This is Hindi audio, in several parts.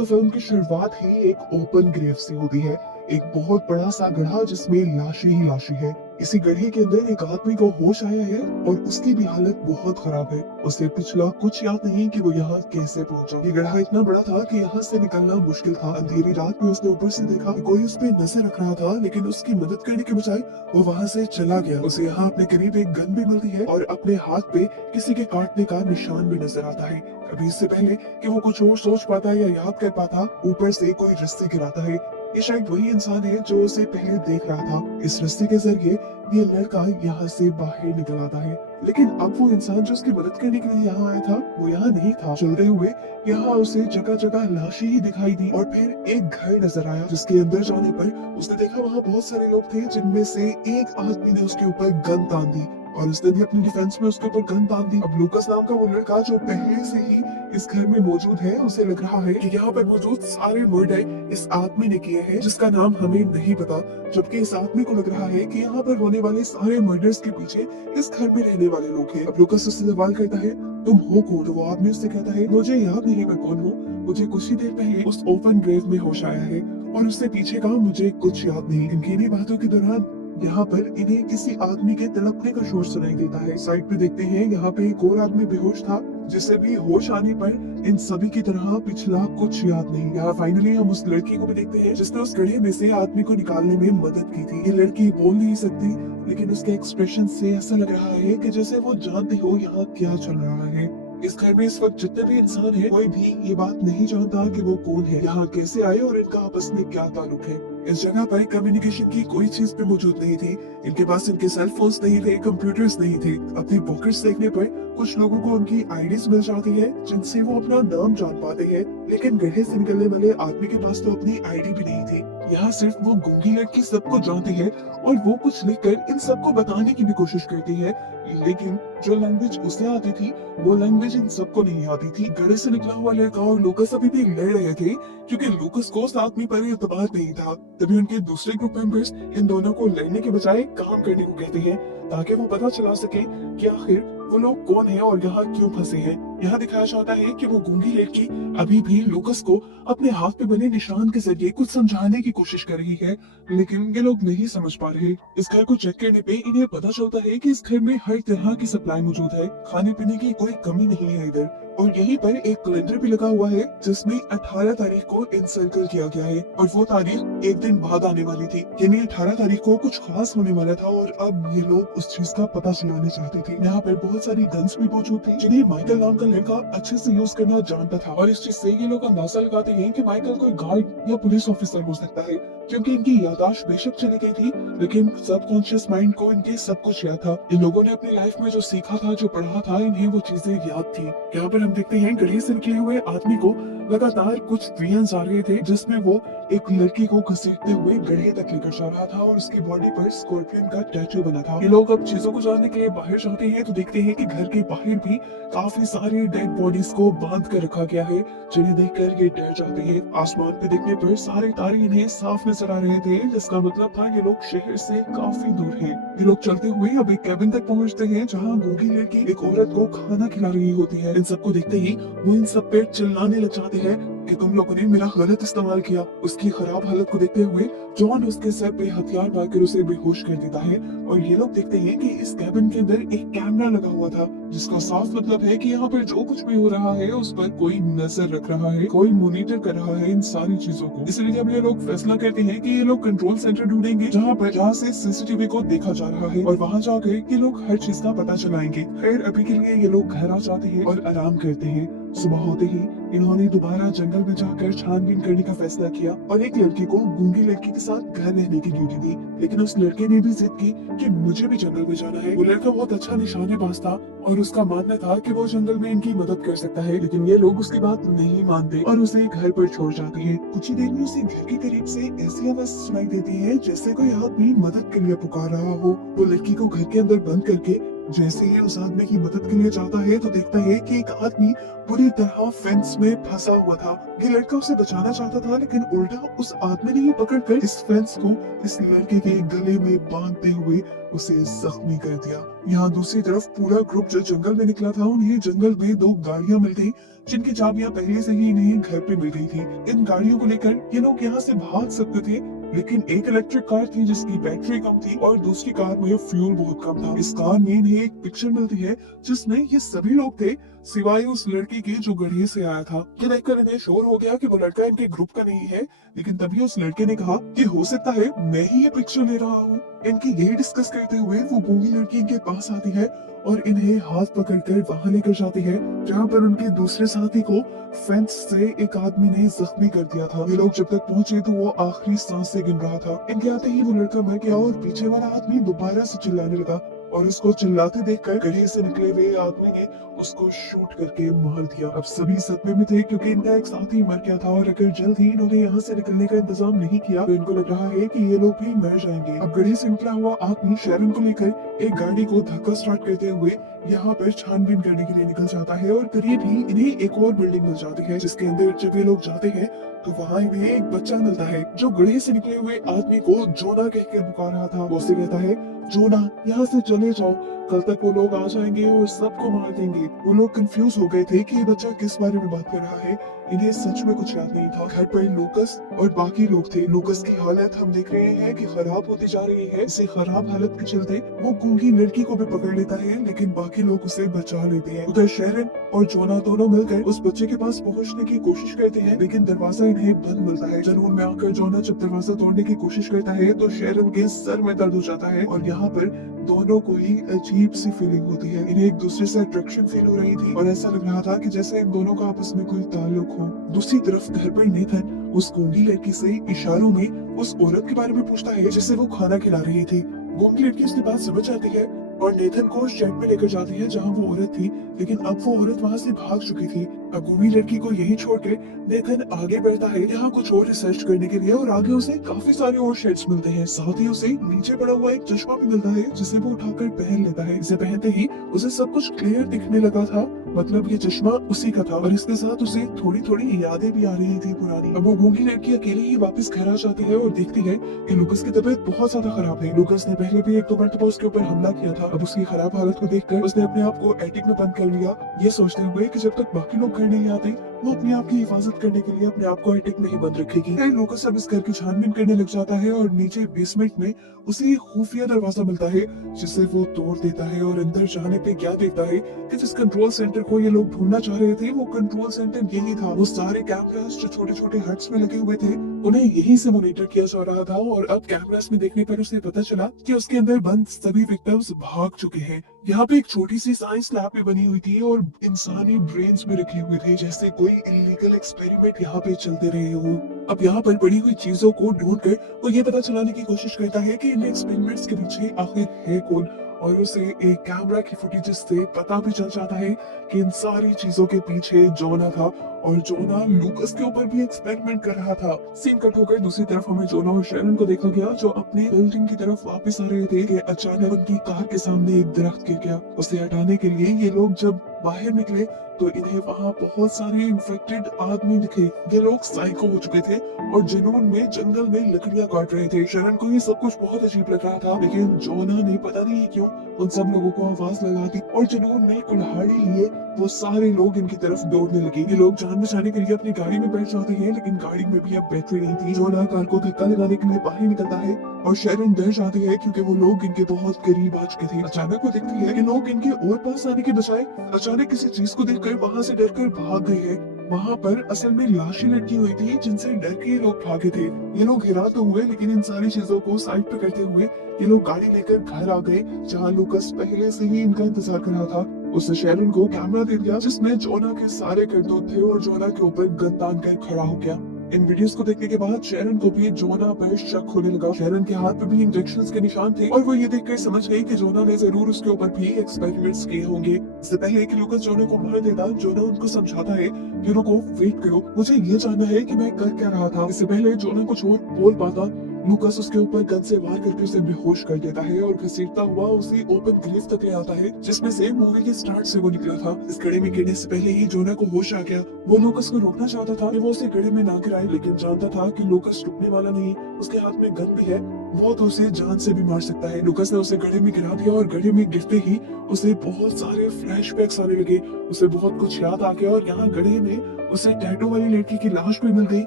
तो फिल्म की शुरुआत ही एक ओपन ग्रेव से होती है। एक बहुत बड़ा सा गड्ढा जिसमें लाशें ही लाशें हैं। इसी गड्ढे के अंदर एक आदमी को होश आया है और उसकी भी हालत बहुत खराब है। उसे पिछला कुछ याद नहीं कि वो यहाँ कैसे पहुंचा। ये गड्ढा इतना बड़ा था कि यहाँ से निकलना मुश्किल था। अंधेरी रात में उसने ऊपर से देखा कि कोई उस पे नजर रख रहा था, लेकिन उसकी मदद करने के बजाय वो वहाँ से चला गया। उसे यहाँ अपने करीब एक गन भी मिलती है और अपने हाथ पे किसी के काटने का निशान भी नजर आता है। अभी इससे पहले कि वो कुछ और सोच पाता या याद कर पाता, ऊपर से कोई रस्सी गिराता है। ये शायद वही इंसान है जो उसे पहले देख रहा था। इस रस्सी के जरिए ये लड़का यहाँ से बाहर निकल आता है, लेकिन अब वो इंसान जो उसकी मदद करने के लिए यहाँ आया था वो यहाँ नहीं था। चलते हुए यहाँ उसे जगह जगह लाशें ही दिखाई दी और फिर एक घर नजर आया, जिसके अंदर जाने पर उसने देखा वहाँ बहुत सारे लोग थे, जिनमें से एक आदमी ने उसके ऊपर गन तान दी और उसने भी अपनी डिफेंस में उसके ऊपर गन तान दी। अब लूकस नाम का वो लड़का जो पहले से ही इस घर में मौजूद है, उसे लग रहा है कि यहाँ पर मौजूद सारे मर्डर इस आदमी ने किए हैं, जिसका नाम हमें नहीं पता। जबकि इस आदमी को लग रहा है कि यहाँ पर होने वाले सारे मर्डर्स के पीछे इस घर में रहने वाले लोग हैं। अब लूकस उससे सवाल करता है, तुम हो कौन? तो वो आदमी उससे कहता है, मुझे याद नहीं मैं कौन हूँ, मुझे कुछ ही देर पहले उस ओपन ग्रेव में होश आया है और उससे पीछे का मुझे कुछ याद नहीं। इनकी इन्हीं बातों के दौरान यहाँ पर इन्हें किसी आदमी के तड़पने का शोर सुनाई देता है। साइड पे देखते हैं यहाँ पे एक और आदमी बेहोश था, जिसे भी होश आने पर इन सभी की तरह पिछला कुछ याद नहीं। यहाँ फाइनली हम उस लड़की को भी देखते हैं जिसने उस गड्ढे में से आदमी को निकालने में मदद की थी। ये लड़की बोल नहीं सकती, लेकिन उसके एक्सप्रेशन से ऐसा लग रहा है कि जैसे वो जानती हो यहाँ क्या चल रहा है। इस घर में इस वक्त जितने भी इंसान हैं, कोई भी ये बात नहीं जानता कि वो कौन है, यहाँ कैसे आए और इनका आपस में क्या ताल्लुक है। इस जगह पर कम्युनिकेशन की कोई चीज भी मौजूद नहीं थी। इनके पास इनके सेल फोन्स नहीं थे, कंप्यूटर्स नहीं थे। अपनी पॉकेट्स देखने पर कुछ लोगों को उनकी आईडीज मिल जाती है, जिनसे वो अपना नाम जान पाते हैं, लेकिन गड्ढे से निकलने वाले आदमी के पास तो अपनी आईडी भी नहीं थी। यहाँ सिर्फ वो गूंगी लड़की सबको जानती है और वो कुछ लिखकर इन सबको बताने की भी कोशिश करती है, लेकिन जो लैंग्वेज उसे आती थी वो लैंग्वेज इन सबको नहीं आती थी। गड्ढे से निकला हुआ लड़का और लूकस अभी भी लड़ रहे थे, क्योंकि लूकस को उस आदमी पर एतबार नहीं था। तभी उनके दूसरे ग्रुप मेंबर्स इन दोनों को लड़ने के बजाय काम करने को कहते हैं, ताकि वो पता चला सके कि आखिर वो लोग कौन है और यहाँ क्यों फंसे हैं। यहाँ दिखाया जाता है कि वो गूंगी लड़की अभी भी लूकस को अपने हाथ पे बने निशान के जरिए कुछ समझाने की कोशिश कर रही है, लेकिन ये लोग नहीं समझ पा रहे। इस घर को चेक करने पे इन्हें पता चलता है कि इस घर में हर तरह की सप्लाई मौजूद है, खाने पीने की कोई कमी नहीं है इधर। और यहीं पर एक कैलेंडर भी लगा हुआ है, जिसमें 18 तारीख को इंसर्कल किया गया है और वो तारीख एक दिन बाद आने वाली थी। यानी 18 तारीख को कुछ खास होने वाला था और अब ये लोग उस चीज का पता चलाने चाहते थे। यहाँ पर बहुत सारी गन्स भी मौजूद थी, जिन्हें माइकल नाम का लड़का अच्छे से यूज करना जानता था। और इस चीज से ये लोग अंदाजा लगाते हैं कि माइकल कोई गार्ड या पुलिस ऑफिसर हो सकता है, क्योंकि इनकी याददाश्त बेशक चली गई थी, लेकिन सबकॉन्शियस माइंड को इनके सब कुछ याद था। इन लोगों ने अपनी लाइफ में जो सीखा था, जो पढ़ा था, इन्हें वो चीजें याद थी। यहाँ पर हम देखते हैं गड्ढे से निकले हुए आदमी को लगातार कुछ विजन्स आ रहे थे, जिसमें वो एक लड़की को घसीटते हुए गड्ढे तक लेकर जा रहा था और उसकी बॉडी पर स्कॉर्पियन का टैटू बना था। ये लोग अब चीजों को जानने के लिए बाहर जाते हैं तो देखते हैं कि घर के बाहर भी काफी सारे डेड बॉडीज को बांध कर रखा गया है, जिन्हें देखकर ये डर जाते हैं। आसमान पे देखने पर सारे तारे इन्हें साफ नजर आ रहे थे, जिसका मतलब था ये लोग शहर से काफी दूर हैं। ये लोग चलते हुए अब एक कैबिन तक पहुंचते हैं, जहाँ गूंगी लड़की एक औरत को खाना खिला रही होती है। इन सबको देखते ही वो इन सब पे चिल्लाने लग जाते हैं कि तुम लोगों ने मेरा गलत इस्तेमाल किया। उसकी खराब हालत को देखते हुए जॉन उसके सर पे हथियार मारकर उसे बेहोश कर देता है और ये लोग देखते हैं कि इस कैबिन के अंदर एक कैमरा लगा हुआ था, जिसका साफ मतलब है कि यहाँ पर जो कुछ भी हो रहा है उस पर कोई नजर रख रहा है, कोई मॉनिटर कर रहा है इन सारी चीजों को। इसलिए अब ये लोग फैसला करते हैं कि ये लोग कंट्रोल सेंटर ढूंढेंगे, जहाँ से सीसीटीवी को देखा जा रहा है और वहाँ जाकर ये लोग हर चीज का पता चलाएंगे। खैर अभी के लिए ये लोग घर आ जाते हैं और आराम करते हैं। सुबह होते ही इन्होंने दोबारा जंगल में जाकर छानबीन करने का फैसला किया और एक लड़की को गूंगी लड़की के साथ घर रहने की ड्यूटी दी, लेकिन उस लड़के ने भी जिद की कि मुझे भी जंगल में जाना है। वो लड़का बहुत अच्छा निशानेबाज था और उसका मानना था कि वो जंगल में इनकी मदद कर सकता है, लेकिन ये लोग उसकी बात नहीं मानते और उसे घर पर छोड़ जाते हैं। कुछ ही देर में उसे घर के करीब से ऐसी आवाज सुनाई देती है जैसे कोई आदमी मदद के लिए पुकार रहा हो। वो लड़की को घर के अंदर बंद करके जैसे ही उस आदमी की मदद के लिए जाता है तो देखता है कि एक आदमी पूरी तरह फेंस में फंसा हुआ था। ये लड़का उसे बचाना चाहता था, लेकिन उल्टा उस आदमी ने ही पकड़कर इस फेंस को इस लड़के के गले में बांधते हुए उसे जख्मी कर दिया। यहाँ दूसरी तरफ पूरा ग्रुप जो जंगल में निकला था, उन्हें जंगल में दो गाड़ियां मिल गई जिनकी चाबियां पहले से ही इन्हें घर पे मिल गई थी। इन गाड़ियों को लेकर ये लोग यहाँ से भाग सकते थे, लेकिन एक इलेक्ट्रिक कार थी जिसकी बैटरी कम थी और दूसरी कार में फ्यूल बहुत कम था। इस कार में इन्हें एक पिक्चर मिलती है जिसमें ये सभी लोग थे सिवाय उस लड़के के जो गढ़े से आया था। ये देखकर इन्हें शोर हो गया कि वो लड़का इनके ग्रुप का नहीं है, लेकिन तभी उस लड़के ने कहा कि हो सकता है मैं ही ये पिक्चर ले रहा हूँ। इनकी यही डिस्कस करते हुए वो गूंगी लड़की इनके पास आती है और इन्हें हाथ पकड़कर वहां लेकर जाती है जहाँ पर उनके दूसरे साथी को फेंस से एक आदमी ने जख्मी कर दिया था। ये लोग जब तक पहुंचे तो वो आखिरी सांस से गिन रहा था। इनके आते ही वो लड़का मर गया और पीछे वाला आदमी दोबारा से चिल्लाने लगा और उसको चिल्लाते देखकर गड्ढे से निकले हुए आदमी ने उसको शूट करके मार दिया। अब सभी सदमे में थे क्योंकि इनका एक साथी मर गया था और अगर जल्द ही इन्होंने यहाँ से निकलने का इंतजाम नहीं किया तो इनको लग रहा है कि ये लोग भी मर जाएंगे। अब गड्ढे से निकला हुआ आदमी शैरन को लेकर एक गाड़ी को धक्का स्टार्ट करते हुए यहाँ पर छानबीन करने के लिए निकल जाता है और करीब ही इन्हें एक और बिल्डिंग मिल जाती है जिसके अंदर जब ये लोग जाते हैं तो वहाँ इन्हें एक बच्चा मिलता है जो गड्ढे से निकले हुए आदमी को जोना कहकर पुकार रहा था। वो उससे कहता है, जोना यहाँ से चले जाओ, कल तक वो लोग आ जाएंगे और सबको मार देंगे। वो लोग कंफ्यूज हो गए थे कि ये बच्चा किस बारे में बात कर रहा है। इन्हें सच में कुछ याद नहीं था। घर पर लूकस और बाकी लोग थे। लूकस की हालत हम देख रहे हैं कि खराब होती जा रही है। इसे खराब हालत के चलते वो गूंगी लड़की को भी पकड़ लेता है, लेकिन बाकी लोग उसे बचा लेते हैं। उधर शैरन और जोना दोनों मिलकर उस बच्चे के पास पहुंचने की कोशिश करते हैं, लेकिन दरवाजा इन्हें बंद मिलता है। जुनून में आकर जोना जब दरवाजा तोड़ने की कोशिश करता है तो शैरन के सर में दर्द हो जाता है और यहाँ पर दोनों को ही अजीब सी फीलिंग होती है। इन्हें एक दूसरे से अट्रैक्शन फील हो रही थी और ऐसा लग रहा था कि जैसे इन दोनों का आपस में कोई ताल्लुक हो। दूसरी तरफ घर पर नेथन उस गूंगी लड़की से इशारों में उस औरत के बारे में पूछता है जिसे वो खाना खिला रही थी। गूंगी लड़की उसकी बात समझ आती है और नेथन को शेड में लेकर जाती है जहाँ वो औरत थी, लेकिन अब वो औरत वहाँ से भाग चुकी थी। अब गूंगी लड़की को यही छोड़कर नेथन आगे बढ़ता है यहाँ कुछ और रिसर्च करने के लिए और आगे उसे काफी सारे और शेड्स मिलते हैं। साथ ही उसे नीचे पड़ा हुआ एक चश्मा भी मिलता है जिसे वो उठाकर पहन लेता है। इसे पहनते ही उसे सब कुछ क्लियर दिखने लगा था, मतलब ये चश्मा उसी का था और इसके साथ उसे थोड़ी थोड़ी यादें भी आ रही थी पुरानी। अब वो गूंगी लड़की अकेली ही वापस घर आ जाती है और देखती है कि लूकस की तबीयत बहुत ज्यादा खराब है। लूकस ने पहले भी एक दो मरतबा उसके ऊपर हमला किया था। अब उसकी खराब हालत को देखकर उसने अपने आप को एटिक में बंद कर लिया, ये सोचते हुए कि जब तक बाकी लोग घर नहीं आते वो अपने आप की हिफाजत करने के लिए अपने आप को एटिक में ही बंद रखेगी। लूकस अब इस घर की छानबीन करने लग जाता है और नीचे बेसमेंट में उसे खुफिया दरवाजा मिलता है जिसे वो तोड़ देता है और अंदर जाने पे क्या देखता है कि जिस कंट्रोल सेंटर को ये लोग ढूंढना चाह रहे थे वो कंट्रोल सेंटर यही था। वो सारे कैमरास जो छोटे छोटे हट्स में लगे हुए थे उन्हें यही से मॉनिटर किया जा रहा था और अब कैमरास में देखने पर उसे पता चला कि उसके अंदर बंद सभी विक्टिम्स भाग चुके हैं। यहाँ पे एक छोटी सी साइंस लैब भी बनी हुई थी और इंसानी ब्रेन्स भी रखे हुए थे, जैसे कोई इलीगल एक्सपेरिमेंट यहाँ पे चलते रहे हो। अब यहाँ पर पड़ी हुई चीजों को ढूंढकर वो ये पता चलाने की कोशिश करता है कि इन एक्सपेरिमेंट्स के पीछे आखिर है कौन और उसे एक कैमरा की फुटेज से पता भी चल जाता है कि इन सारी चीजों के पीछे जोना था और जोना लूकस के ऊपर भी एक्सपेरिमेंट कर रहा था। सीन कट होकर दूसरी तरफ हमें जोना और शैरन को देखा गया जो अपने बिल्डिंग की तरफ वापस आ रहे थे कि अचानक उनकी कार के सामने एक दरख्त गिर गया। उसे हटाने के लिए ये लोग जब बाहर निकले तो इन्हें वहाँ बहुत सारे इन्फेक्टेड आदमी दिखे। ये लोग साइको हो चुके थे और जुनून में जंगल में लकड़ियां काट रहे थे। शरण को ये सब कुछ बहुत अजीब लग रहा था, लेकिन जोना ने पता नहीं क्यों उन सब लोगों को आवाज लगा दी और जुनून में कुल्हाड़ी लिए वो सारे लोग इनकी तरफ दौड़ने लगे। ये लोग जान बचाने के लिए अपनी गाड़ी में बैठ जाते हैं, लेकिन गाड़ी में भी अब बैटरी नहीं थी। जोना कार को धक्का लगाने के लिए बाहर निकलता है और शरण डर जाती है क्योंकि वो लोग इनके बहुत करीब आ चुके थे। अचानक वो देखती है कि लोग इनके और पास आने के बजाय अचानक किसी चीज को देखकर वहाँ से डरकर भाग गए हैं। वहाँ पर असल में लाशें लटकी हुई थी जिनसे डर के ये लोग भागे थे। ये लोग हैरान तो हुए, लेकिन इन सारी चीजों को साइड पे करते हुए ये लोग गाड़ी लेकर घर आ गए जहाँ लूकस पहले से ही इनका इंतजार कर रहा था। उसने शैरन को कैमरा दे दिया जिसमें जोना के सारे करतूत थे और जोना के ऊपर गन तान कर खड़ा हो गया। इन वीडियोस को देखने के बाद शैरन को भी जोना पर शक होने लगा। शैरन के हाथ पे भी इंजेक्शंस के निशान थे और वो ये देखकर समझ गई कि जोना ने जरूर उसके ऊपर भी एक्सपेरिमेंट्स किए होंगे। इससे पहले कि लूकस जोना को मार देता, जोना उनको समझाता है कि रुको, वेट करो, मुझे ये जानना है कि मैं कर क्या रहा था। इससे पहले जोना कुछ और बोल पाता लूकास उसके ऊपर गन से वार करके उसे बेहोश कर देता है और घसीटता हुआ उसे ओपन ग्रेव तक ले आता है, जिसमें से मूवी के स्टार्ट से वो निकला था। इस गड्ढे में गिरने से पहले ही जोना को होश आ गया। वो लूकास को रोकना चाहता था कि वो उसे गड्ढे में ना गिराए, लेकिन जानता था कि लूकास रुकने वाला नहीं, उसके हाथ में गन भी है, वो तो उसे जान से भी मार सकता है। लूकास ने उसे गड्ढे में गिरा दिया और गड्ढे में गिरते ही उसे बहुत सारे फ्लैशबैक्स आने लगे। उसे बहुत कुछ याद आ गया और यहाँ गड्ढे में उसे टैटू वाली लड़की की लाश भी मिल गई,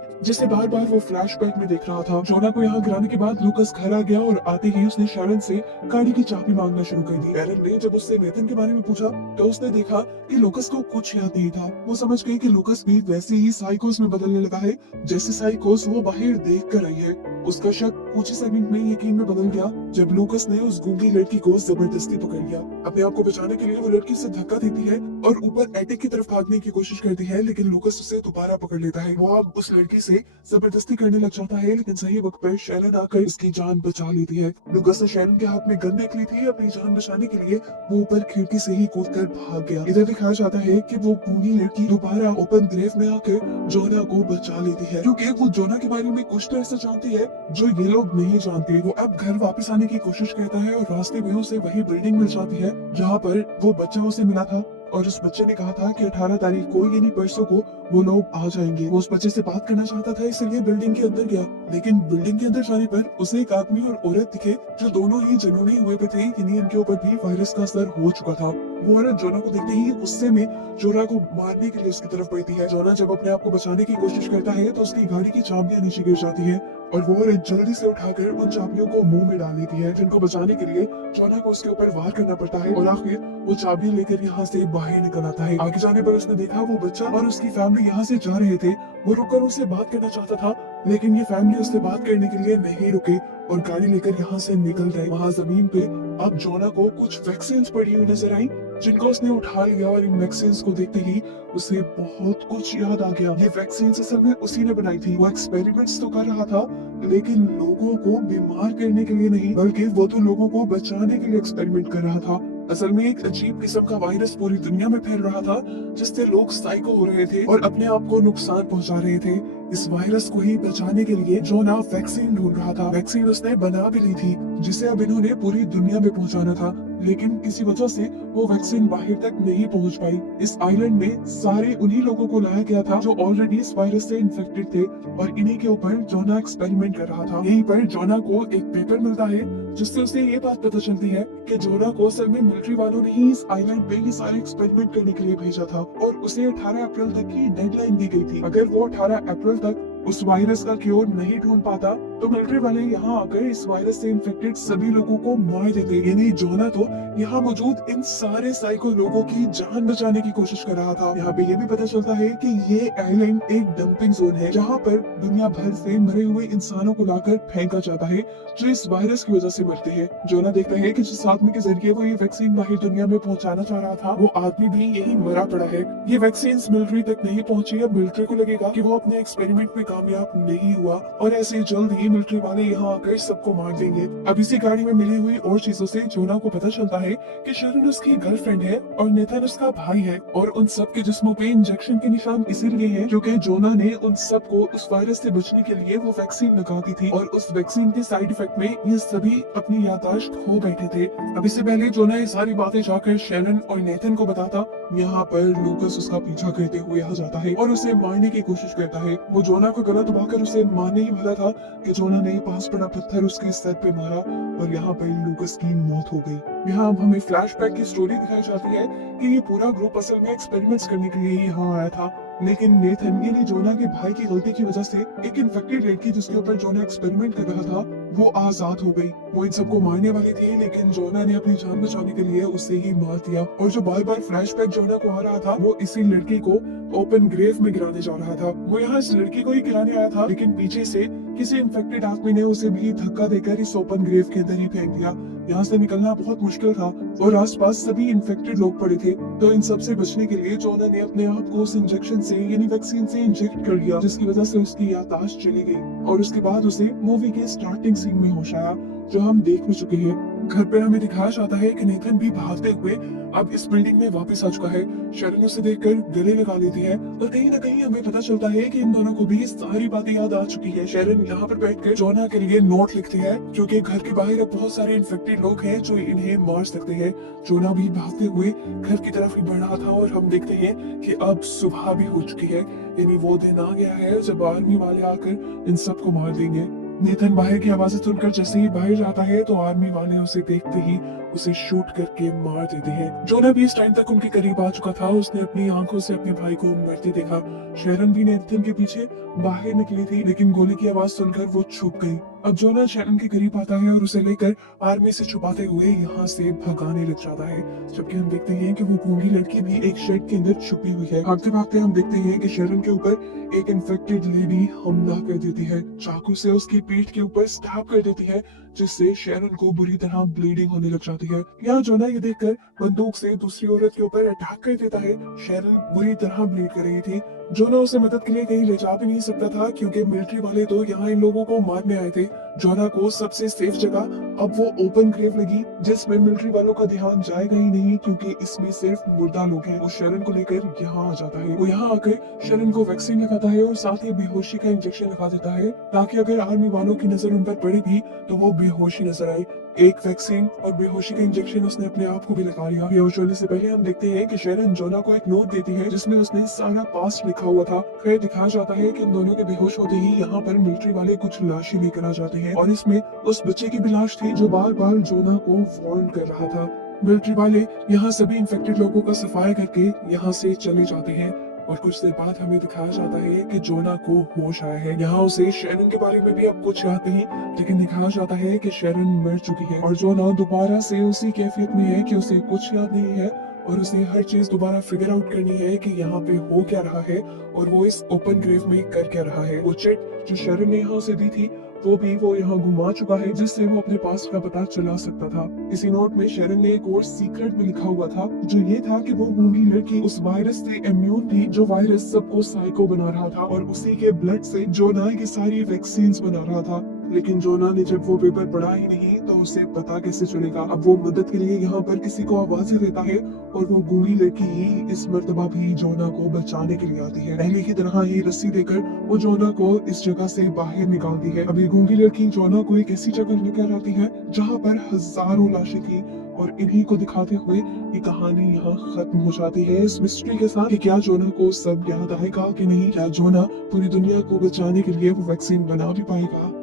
जिसे बार बार वो फ्लैशबैक में देख रहा था। जोना को यहाँ गिराने के बाद लूकास घर आ गया और आते ही उसने शैरन से गाड़ी की चाबी मांगना शुरू कर दी। एरन ने जब उससे नेथन के बारे में पूछा तो उसने देखा कि लूकास को कुछ याद नहीं था। वो समझ गई कि लूकास भी वैसे ही साइकोस में बदलने लगा है जैसे साइकोस वो बाहर देख कर आई है। उसका शक कुछ ही सेकंड में यकीन में बदल गया जब लूकास ने उस गूंगी लड़की को जबरदस्ती पकड़ लिया। अपने आप को बचाने के लिए वो लड़की से धक्का देती है और ऊपर एटिक की तरफ भागने की कोशिश करती है, लेकिन लूकास उसे दोबारा पकड़ लेता है। वो अब उस लड़की से जबरदस्ती करने लग जाता है, लेकिन सही वक्त पर शैरन आकर उसकी जान बचा लेती है। लूकास ने शैरन के हाथ में गन देख ली थी। अपनी जान बचाने के लिए वो ऊपर खिड़की से ही कूदकर भाग गया। इधर दिखाया जाता है कि वो गूंगी लड़की दोबारा ओपन ग्रेव में आकर जोना को बचा लेती है, क्योंकि वो जोना के बारे में कुछ तो ऐसा जानती है जो ये लोग नहीं जानते। वो अब घर वापस आने की कोशिश करता है और रास्ते में उसे वही बिल्डिंग मिल जाती है जहाँ पर वो बच्चा उसे मिला था, और उस बच्चे ने कहा था कि 18 तारीख को यानी परसों को वो लोग आ जाएंगे। वो उस बच्चे से बात करना चाहता था, इसलिए बिल्डिंग के अंदर गया, लेकिन बिल्डिंग के अंदर जाने पर उसे एक आदमी और औरत दिखे जो दोनों ही जनूनी हुए पे थे, यानी इनके ऊपर भी वायरस का असर हो चुका था। वो औरत जोना को देखते ही गुस्से में जोना को मारने के लिए उसकी तरफ बढ़ती है। जोना जब अपने आप को बचाने की कोशिश करता है तो उसकी गाड़ी की चाबियां नीचे गिर जाती है और वो औरत जल्दी से उठाकर उन चाबियों को मुंह में डाल लेती है, जिनको बचाने के लिए जोना को उसके ऊपर वार करना पड़ता है और आखिर वो चाबियां लेकर यहाँ से बाहर निकल आता है। आगे जाने पर उसने देखा वो बच्चा और उसकी फैमिली यहाँ से जा रहे थे। वो रुककर उससे बात करना चाहता था, लेकिन ये फैमिली उससे बात करने के लिए नहीं रुके और गाड़ी लेकर यहाँ से निकल गए। वहाँ जमीन पे अब जोना को कुछ वैक्सीन पड़ी हुई नजर आई, जिनको उसने उठा लिया और इन वैक्सीन को देखते ही उसे बहुत कुछ याद आ गया। ये वैक्सीन असल में उसी ने बनाई थी। वो एक्सपेरिमेंट्स तो कर रहा था, लेकिन लोगों को बीमार करने के लिए नहीं, बल्कि वो तो लोगों को बचाने के लिए एक्सपेरिमेंट कर रहा था। असल में एक अजीब किस्म का वायरस पूरी दुनिया में फैल रहा था, जिससे लोग साइको हो रहे थे और अपने आप को नुकसान पहुंचा रहे थे। इस वायरस को ही बचाने के लिए जोना वैक्सीन ढूंढ रहा था। वैक्सीन उसने बना भी ली थी, जिसे अब इन्होंने पूरी दुनिया में पहुंचाना था, लेकिन किसी वजह से वो वैक्सीन बाहर तक नहीं पहुंच पाई। इस आइलैंड में सारे उन्हीं लोगों को लाया गया था जो ऑलरेडी इस वायरस से इन्फेक्टेड थे और इन्हीं के ऊपर जोना एक्सपेरिमेंट कर रहा था। यहीं पर जोना को एक पेपर मिलता है, जिससे उसे ये बात पता चलती है कि जोना को असल में मिलिट्री वालों ने ही इस आइलैंड पे ये सारे एक्सपेरिमेंट करने के लिए भेजा था और उसे 18 अप्रैल तक की डेडलाइन दी गई थी। अगर वो 18 अप्रैल तक उस वायरस का क्योर नहीं ढूंढ पाता तो मिलिट्री वाले यहाँ आकर इस वायरस से इन्फेक्टेड सभी लोगों को मार देते। यानी जोना तो यहाँ मौजूद इन सारे साइको लोगों की जान बचाने की कोशिश कर रहा था। यहाँ पे ये भी पता चलता है कि ये आइलैंड एक डंपिंग जोन है, जहाँ पर दुनिया भर से मरे हुए इंसानों को लाकर फेंका जाता है जो इस वायरस की वजह से मरते हैं। जोना देखता है कि जिस आदमी के जरिए वो ये वैक्सीन बाहर दुनिया में पहुंचाना चाह रहा था, वो आदमी भी यही मरा पड़ा है। ये वैक्सीन मिलिट्री तक नहीं पहुंची। अब मिलिट्री को लगेगा कि वो अपने एक्सपेरिमेंट में कामयाब नहीं हुआ और ऐसे जल्द ही मिलिट्री वाले यहाँ आकर सबको मार देंगे। अब इसी गाड़ी में मिली हुई और चीजों से जोना को पता चलता है कि शरण उसकी गर्लफ्रेंड है और नेथन उसका भाई है, और उन सब के जिस्मों पे इंजेक्शन के निशान इसीलिए हैं क्योंकि जोना ने उन सबको उस वायरस से बचने के लिए वो वैक्सीन लगा दी थी और उस वैक्सीन के साइड इफेक्ट में ये सभी अपनी याददाश्त खो बैठे थे। अब इससे पहले जोना ये सारी बातें जाकर शैरन और नेथन को बताता, यहाँ पर लूकास उसका पीछा करते हुए आ जाता है और उसे मारने की कोशिश करता है। वो जोना को गला दबाकर उसे मारने ही वाला था कि जोना ने पास पड़ा पत्थर उसके सर पे मारा और यहाँ पर लूकास की मौत हो गई। यहाँ अब हमें फ्लैशबैक की स्टोरी दिखाई जाती है कि ये पूरा ग्रुप असल में एक्सपेरिमेंट्स करने के लिए ही यहाँ आया था, लेकिन नेथन यानी जोना के भाई की गलती की वजह से एक इन्फेक्टेड लड़की जिसके ऊपर जोना एक्सपेरिमेंट कर रहा था वो आजाद हो गई। वो इन सबको मारने वाली थी, लेकिन जोना ने अपनी जान बचाने के लिए उसे ही मार दिया। और जो बार बार फ्लैशबैक जोना को आ रहा था वो इसी लड़की को ओपन ग्रेव में गिराने जा रहा था। वो यहाँ इस लड़की को ही गिराने आया था, लेकिन पीछे से किसी इन्फेक्टेड आदमी ने उसे भी धक्का देकर इस ओपन ग्रेव के अंदर ही फेंक दिया। यहाँ से निकलना बहुत मुश्किल था और आसपास सभी इन्फेक्टेड लोग पड़े थे, तो इन सब से बचने के लिए जोना ने अपने आप को उस इंजेक्शन से यानी वैक्सीन से इंजेक्ट कर लिया, जिसकी वजह से उसकी याददाश्त चली गई और उसके बाद उसे मूवी के स्टार्टिंग सीन में होश आया जो हम देख भी चुके हैं। घर पे हमें दिखाया जाता है कि नेथन भी भागते हुए अब इस बिल्डिंग में वापस आ चुका है। शरण उसे देखकर गले लगा लेती है और कहीं ना कहीं हमें पता चलता है कि इन दोनों को भी सारी बातें याद आ चुकी है। शरण यहाँ पर बैठकर जोना के लिए नोट लिखती है क्योंकि घर के बाहर अब बहुत सारे इन्फेक्टेड लोग हैं जो इन्हें मार सकते हैं। जोना भी भागते हुए घर की तरफ ही बढ़ रहा था और हम देखते हैं कि अब सुबह भी हो चुकी है, यानी वो दिन आ गया है जब आर्मी वाले आकर इन सबको मार देंगे। नेथन बाहर की आवाजें सुनकर जैसे ही बाहर जाता है तो आर्मी वाले उसे देखते ही उसे शूट करके मार देते हैं। जोना भी इस टाइम तक उनके करीब आ चुका था, उसने अपनी आंखों से अपने भाई को मरते देखा। शेरन भी नेथन के पीछे बाहर निकली थी लेकिन गोली की आवाज सुनकर वो छुप गई। अब जोना शेरन के करीब आता है और उसे लेकर आर्मी से छुपाते हुए यहाँ से भगाने लग जाता है, जबकि हम देखते हैं कि वो गूंगी लड़की भी एक शेड के अंदर छुपी हुई है। भागते भागते हम देखते हैं कि शेरन के ऊपर एक इन्फेक्टेड लेडी हमला कर देती है, चाकू से उसकी पीठ के ऊपर स्टैब कर देती है जिससे शेरन को बुरी तरह ब्लीडिंग होने लग जाती है। यहाँ जोना ये देखकर बंदूक से दूसरी औरत के ऊपर अटैक कर देता है। शेरन बुरी तरह ब्लीड कर रही थी। जोना उसे मदद के लिए कहीं ले जा भी नहीं सकता था क्योंकि मिलिट्री वाले तो यहाँ इन लोगों को मारने आए थे। जोना को सबसे सेफ जगह अब वो ओपन ग्रेव लगी जिसमें मिलिट्री वालों का ध्यान जाएगा ही नहीं क्योंकि इसमें सिर्फ मुर्दा लोग हैं। वो शरण को लेकर यहाँ आ जाता है। वो यहाँ आकर शरण को वैक्सीन लगाता है और साथ ही बेहोशी का इंजेक्शन लगा देता है ताकि अगर आर्मी वालों की नजर उन पर पड़े भी तो वो बेहोशी नजर आए। एक वैक्सीन और बेहोशी का इंजेक्शन उसने अपने आप को भी लगा लिया। बेहोश होने से पहले हम देखते हैं कि शेरन जोना को एक नोट देती है जिसमें उसने सारा पास्ट लिखा हुआ था। फिर दिखाया जाता है कि इन दोनों के बेहोश होते ही यहाँ पर मिलिट्री वाले कुछ लाशें लेकर आ जाते हैं और इसमें उस बच्चे की भी लाश थी जो बार बार जोना को वार्न कर रहा था। मिलिट्री वाले यहाँ सभी इन्फेक्टेड लोगों का सफाया करके यहाँ से चले जाते हैं और कुछ देर बाद हमें दिखाया जाता है कि जोना को होश आया है। यहाँ उसे शेरन के बारे में भी अब कुछ याद नहीं, लेकिन दिखाया जाता है कि शेरन मर चुकी है और जोना दोबारा से उसी कैफियत में है कि उसे कुछ याद नहीं है और उसे हर चीज दोबारा फिगर आउट करनी है कि यहाँ पे हो क्या रहा है और वो इस ओपन ग्रेव में कर क्या रहा है। वो चिट जो शेरन ने यहाँ उसे दी थी वो भी वो यहाँ घुमा चुका है जिससे वो अपने पास का पता चला सकता था। इसी नोट में शेरन ने एक और सीक्रेट भी लिखा हुआ था जो ये था कि वो गूंगी लड़की उस वायरस से इम्यून थी जो वायरस सबको साइको बना रहा था और उसी के ब्लड से जोना की सारी वैक्सीन्स बना रहा था। लेकिन जोना ने जब वो पेपर पढ़ा ही नहीं तो उसे पता कैसे चलेगा। अब वो मदद के लिए यहाँ पर किसी को आवाजें देता है और वो गूंगी लड़की ही इस मर्तबा भी जोना को बचाने के लिए आती है। पहले की तरह ही रस्सी देकर वो जोना को इस जगह से बाहर निकालती है। अभी गूंगी लड़की जोना को एक ऐसी जगह लेकर आती है जहाँ पर हजारों लाशें थी और इन्हीं को दिखाते हुए ये कहानी यहाँ खत्म हो जाती है इस मिस्ट्री के साथ कि क्या जोना को सब याद आएगा कि नहीं, क्या जोना पूरी दुनिया को बचाने के लिए वो वैक्सीन बना भी पाएगा।